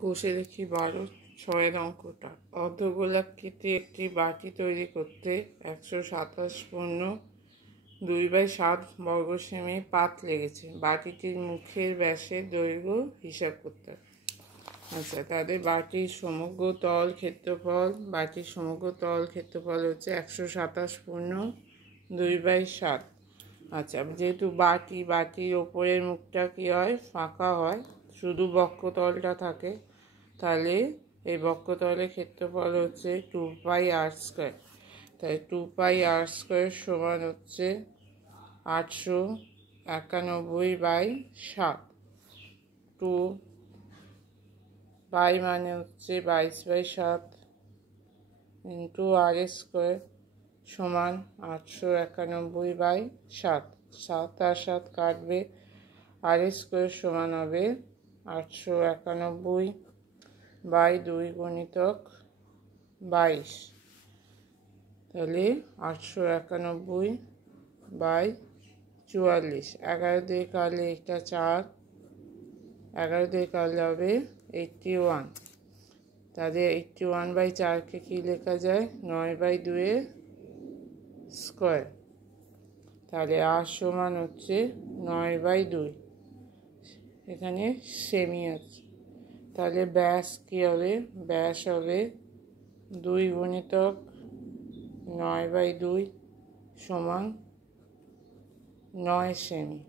কষে দেখি 12 6-এর অঙ্কটা। অর্ধগোলাকৃতি একটি বাটি তৈরি করতে 127 পূর্ণ 2/7 বর্গ সেমি পাত লেগেছে। বাটিটির মুখের ব্যাসের দৈর্ঘ্য হিসাব করতে হবে। আচ্ছা, তাদের বাটির সমগ্র তল ক্ষেত্রফল হচ্ছে 127 পূর্ণ 2/7। আচ্ছা, যেহেতু বাটির ওপরের মুখটা কী হয়, ফাঁকা হয়, শুধু বক্ষতলটা থাকে, তাহলে এই বক্ষতলের ক্ষেত্রফল হচ্ছে 2πr²। তাই 2πr² সমান হচ্ছে 891/7। 2π মানে হচ্ছে 22/7 ইন্টু r² সমান 891/7। 7 আর 7 কাটবে, r² সমান হবে 891/2 গুণিতক 22। তাহলে 891/44। 11 দিয়ে কাটলে এটা 4, 11 দিয়ে কাটলে হবে 81। তাদের 81/4কে কী লেখা যায়, 9/2 তাহলে আর সমান হচ্ছে 9/2। এখানে সেমি আছে, তাহলে ব্যাস কী হবে, ব্যাস হবে 2 গুণিতক 9/2 সমান 9 সেমি।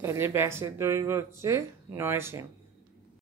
তাহলে ব্যাসের দৈর্ঘ্য হচ্ছে 9 সেমি।